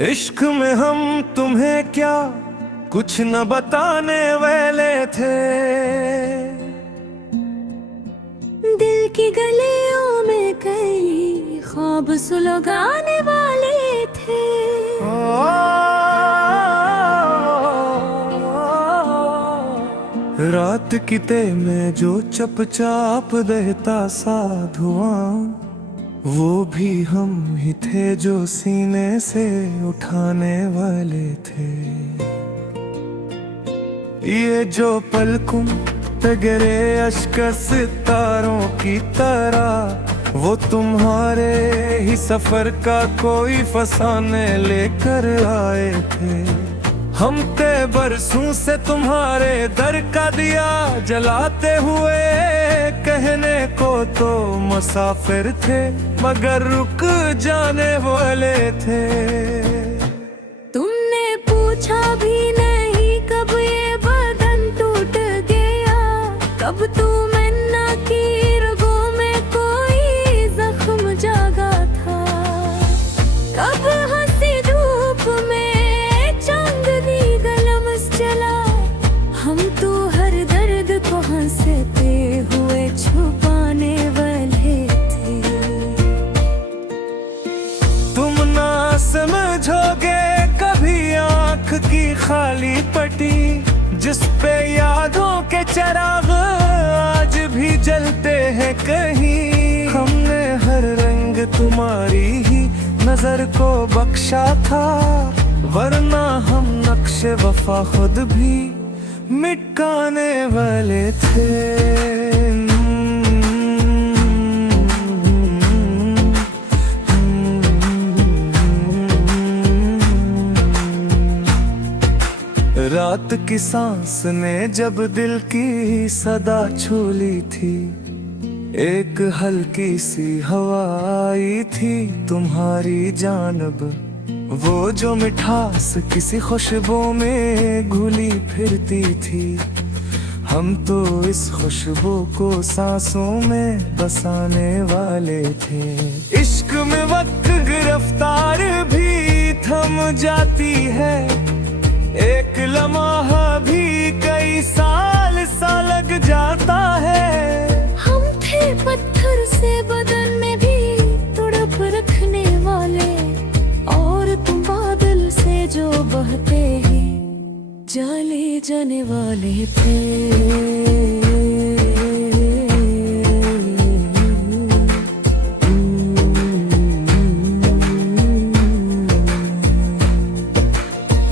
इश्क में हम तुम्हें क्या कुछ न बताने वाले थे, दिल की गलियों में कई ख्वाब सुलगाने वाले थे। रात की ते में जो चपचाप देता सा धुआं, वो भी हम ही थे जो सीने से उठाने वाले थे। ये जो पलकों पे गिरे अश्क सितारों की तरह, वो तुम्हारे ही सफर का कोई फसाने लेकर आए थे। हम ते बरसों से तुम्हारे दर का दिया जलाते हुए, कहने को तो मुसाफिर थे मगर रुक जाने वाले थे। तुमने पूछा भी नहीं कब ये बदन टूट गया, कब तूमन्ना की रगों में कोई जख्म जागा था, कब हंसी धूप में चांदनी गलमस चला। हम तो हर दर्द को हंसते हुए छुपाने वाले थे। तुम ना समझोगे कभी आँख की खाली पट्टी, जिस पे यादों के चिराग आज भी जलते हैं कहीं। हमने हर रंग तुम्हारी ही नजर को बख्शा था, वरना हम नक्शे वफा खुद भी मिटाने वाले थे। रात की सांस ने जब दिल की सदा छू ली थी, एक हल्की सी हवा आई थी तुम्हारी जानब, वो जो मिठास किसी खुशबू में घुली फिरती थी। हम तो इस खुशबू को सांसों में बसाने वाले थे। इश्क में वक्त गिरफ्तार भी थम जाती है, एक लम्हा भी कई साल सा लग जाता है। हम थे पत्थर से बदन में भी तड़प रखने वाले, और तुम बादल से जो बहते ही जले जाने वाले थे।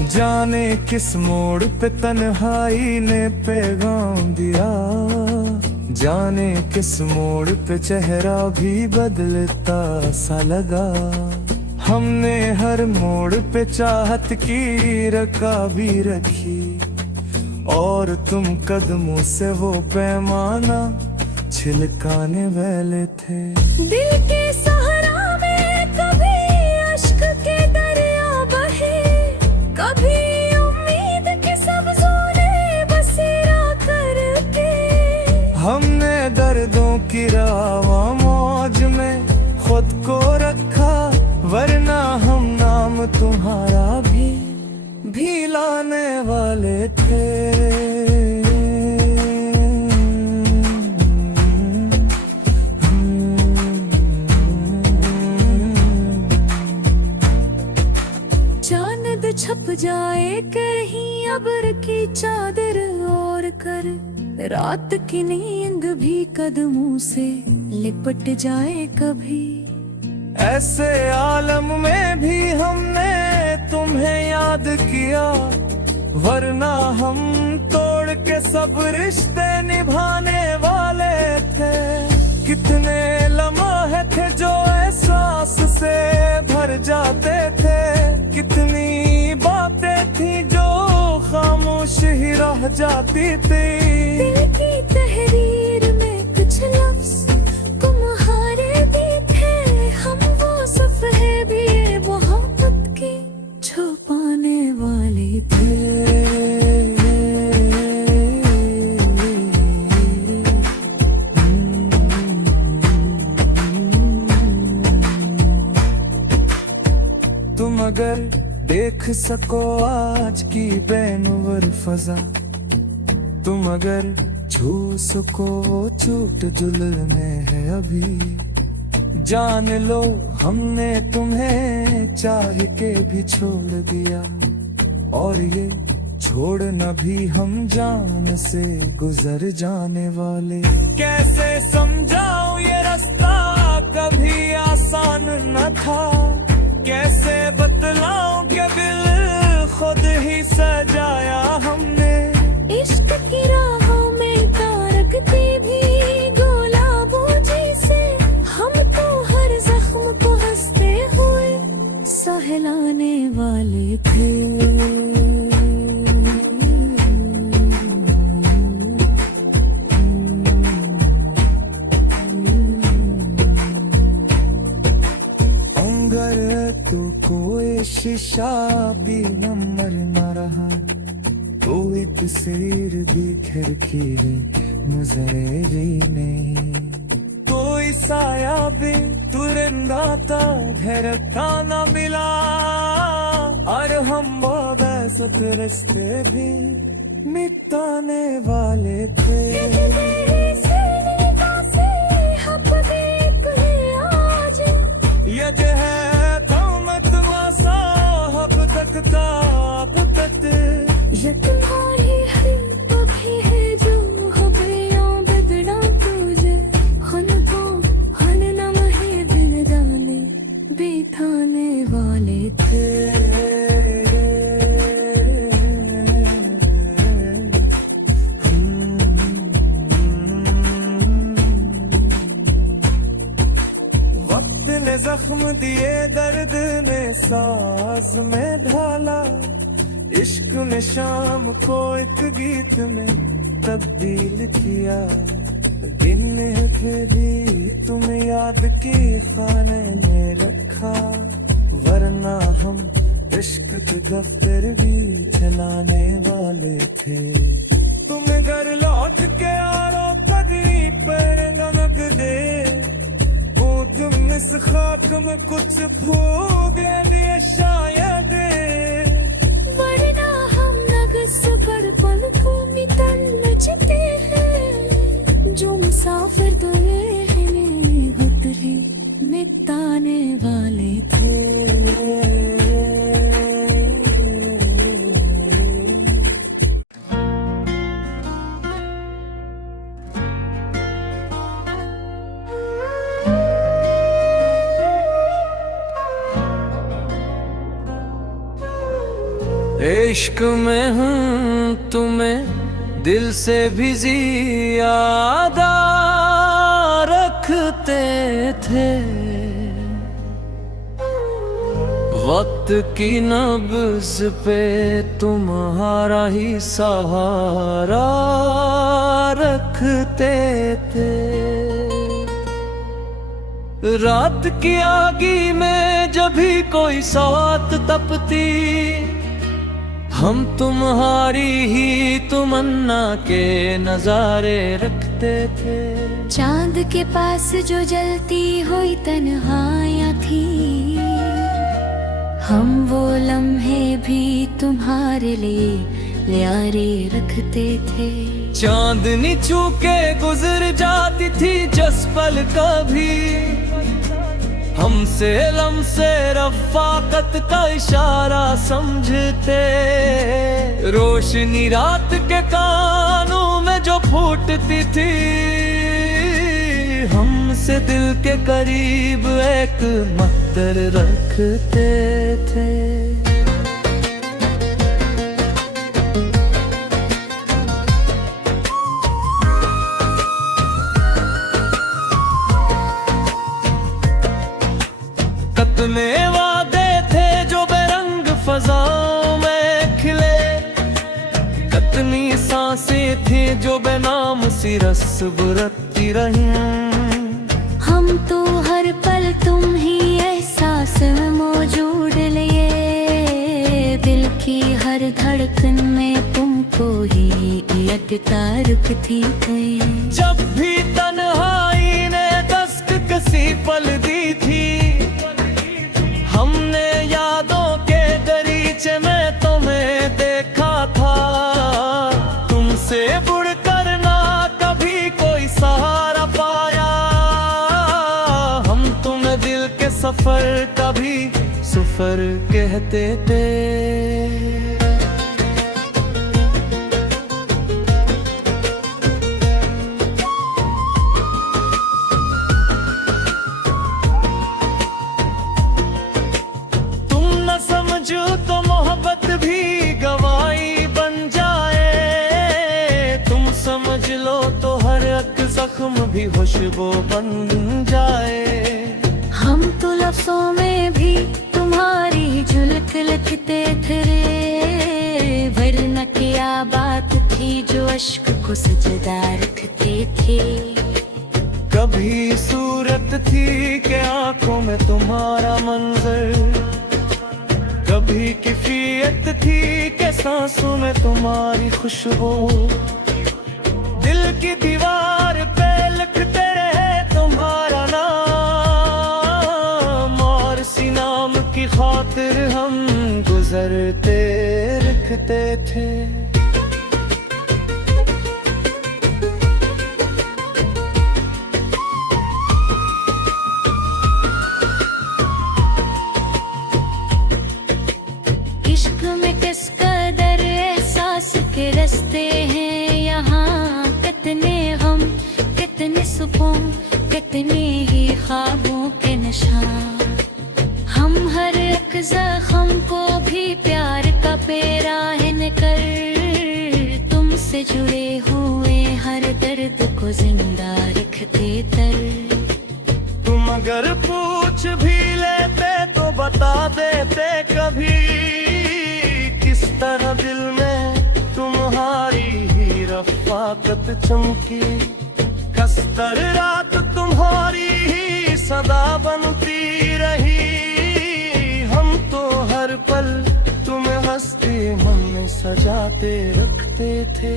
जाने किस मोड़ पे तन्हाई ने पैगाम दिया, जाने किस मोड़ पे चेहरा भी बदलता सा लगा। हमने हर मोड़ पे चाहत की रकाबी रखी, और तुम कदमों से वो पैमाना छिलकाने वाले थे। दिल के सहारा में कभी अश्क के दरिया बहे, कभी उम्मीद के सब्ज़ों ने बसेरा करके। हमने दर्दों की रावा मौज में खुद को रखा, वरना हम नाम तुम्हारा भी लाने वाले थे। चांद छप जाए कहीं अब्र की चादर ओढ़ कर, रात की नींद भी कदमों से लिपट जाए कभी। ऐसे आलम में भी हमने तुम्हें याद किया, वरना हम तोड़ के सब रिश्ते निभाने वाले थे। कितने लम्हे थे जो एहसास से भर जाते थे, कितनी बातें थी जो खामोश ही रह जाती थी। दिल की तहरीर में कुछ लफ्ज़ तुम्हारे भी थे, हम वो सफ़हे भी ये मोहब्बत के छुपाने वाले थे। सको आज की बेनुवर फजा, तुम अगर छू सको वो चोट जुल्ल में है अभी। जान लो हमने तुम्हें चाह के भी छोड़ दिया, और ये छोड़ना भी हम जान से गुजर जाने वाले। कैसे समझाऊं ये रास्ता कभी आसान न था, कैसे बतलाऊं कि दिल खुद ही सजाया हमने। इश्क की राहों में तारकते भी गुलाबों जैसे, हम तो हर जख्म को हंसते हुए सहलाने वाले थे। तू कोई शीशा भी नंबर न रहा, कोई तस्वीर भी खिड़की नजरे भी नहीं, कोई साया भी तुरंदा था घेरता न मिला, और हम बेसत रिश्ते भी मिटाने वाले थे। ये जो है ये तुम्हारी है तभी है जो खबरियों बदला तुझे, हन को हन नम है दिन जाने बिठाने वाले थे। वक्त ने जख्म दिए, दर्द ने साज में ढाला, इश्क ने शाम को एक गीत में तब्दील किया। दिन के भी तुम याद की खाने में रखा, वरना हम इश्क के दफ्तर भी चलाने वाले थे। तुम घर लौट के आरो कदरी पर नमक दे, वो तुम इस खाक में कुछ फूक दे शायद, वरना हम नगस कर पलकों में तल नचते हैं। जो मुसाफिर दुए हैं गुजरे मिटाने वाले थे। इश्क में हूँ तुम्हें दिल से भी ज़्यादा रखते थे, वक्त की नब्ज़ पे तुम्हारा ही सहारा रखते थे। रात की आगी में जब भी कोई सौत तपती, हम तुम्हारी ही तमन्ना के नजारे रखते थे। चांद के पास जो जलती हुई तन्हाइयाँ थी, हम वो लम्हे भी तुम्हारे लिए यारे रखते थे। चांदनी चूके गुजर जाती थी जस पल कभी, हमसे लम्से रफ़ाकत का इशारा समझते। रोशनी रात के कानों में जो फूटती थी, हमसे दिल के करीब एक महतर रखते थे। कितने वादे थे जो बेरंग फजाओं में खिले, कितनी सांसें थी जो बेनाम सी रस बुरती रही। हम तो हर पल तुम ही एहसास में मौजूद लिए, दिल की हर धड़कन में तुमको ही यटता रुकती थी। जब भी तन्हाई ने दस्तक कसी पल दी थी, हमने यादों के दरीचे में सफर कहते थे। तुम न समझो तो मोहब्बत भी गवाही बन जाए, तुम समझ लो तो हर एक जख्म भी खुशबू बन जाए। हम तो लफ्जों में भी तुम्हारी झलक लिखते थे रे, वरना क्या बात थी जो अश्क को सजदा रखते थे। कभी सूरत थी कि आंखों में तुम्हारा मंजर, कभी कैफियत थी कि सांसों में तुम्हारी खुशबू। दिल की दीवार पे लिखते रहे तुम्हारा नाम, और सी नाम की खातिर हम गुजरते लिखते थे। इश्क में किस कदर एहसास के रस्ते हैं यहाँ, कितने गम कितने सुकून कितने ही ख्वाबों के निशान। हम हर एक जख्म को भी प्यार का पेराहन कर, तुमसे जुड़े हुए हर दर्द को जिंदा रखते तर। तुम अगर पूछ भी लेते तो बता देते कभी, किस तरह दिल में तुम्हारी ही रफ़ाकत चमकी। कस्तर रात तुम्हारी ही सदा बनती रही, हम तो हर पल तुम्हें हंसते मन में सजाते रखते थे।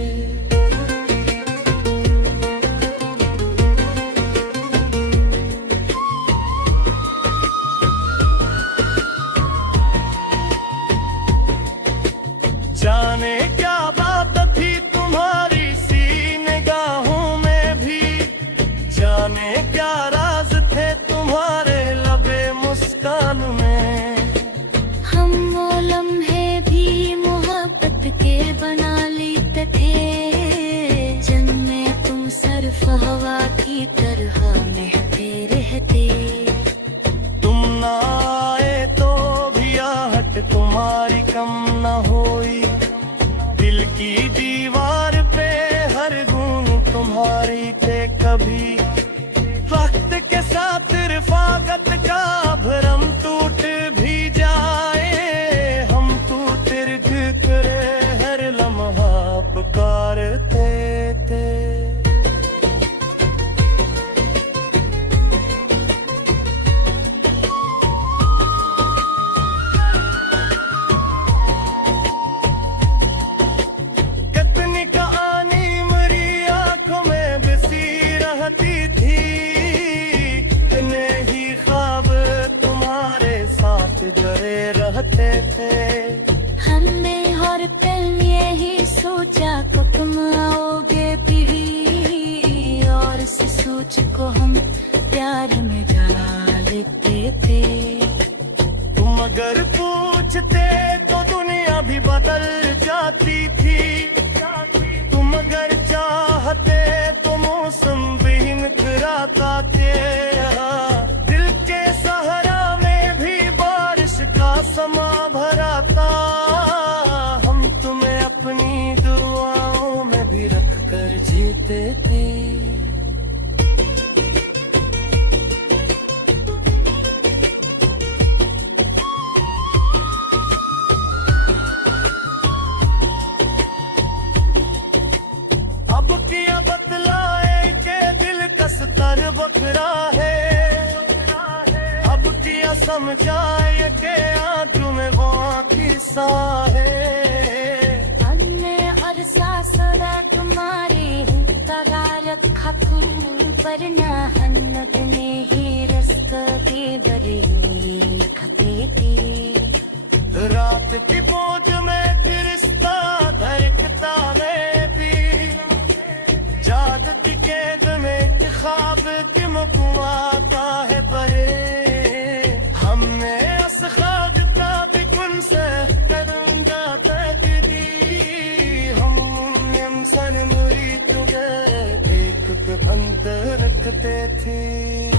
जाने क्या बात थी तुम्हारी सी निगाहों में भी, जाने क्या राज थे तुम्हारे लबे मुस्कान में। हम वो लम्हे भी मोहब्बत के बना लेते थे, जिनमें तुम सर्फ हवा की तरह महके रहते। तुम ना आए तो भी आहट तुम्हारी कम न होई, दिल की दीवार पे हर गुण तुम्हारी थे कभी। वक्त के साथ रफ़ाकत का भरम टूट भी जाए, हम तो तिरक करे हर लम्हा पुकारते थे। कितनी कहानी मेरी आंखों में बसी रहती थी, कितने ही ख्वाब तुम्हारे साथ जुड़े रहते थे। हमने हर पल यही सोचा कब तुम आओगे फिर, और इस सोच को हम प्यार में जला लेते थे। तुम अगर पूछते तो दुनिया भी बदल जाती थी, तुम अगर चाहते तो मौसम भी मुस्कुराता थे। दिल के सहारा में भी बारिश का समा भरा था, हम तुम्हें अपनी दुआओं में भी रख कर जीते थे। अब किया बतलाए के दिल का स्तर बकरा है, अब किया समझाए के आंखों में वो किस्सा है। हमने अरसा सदा तुम्हारी तगारत खत्म पर न हन्नत ने ही रस्त के बरी खपे थे। रात की पहुंच में रिश्ता धड़कता है भी, जाग की कैद में एक ख्वाब की मुकुआता है परे। हमने इस ख्वाब रखते थे।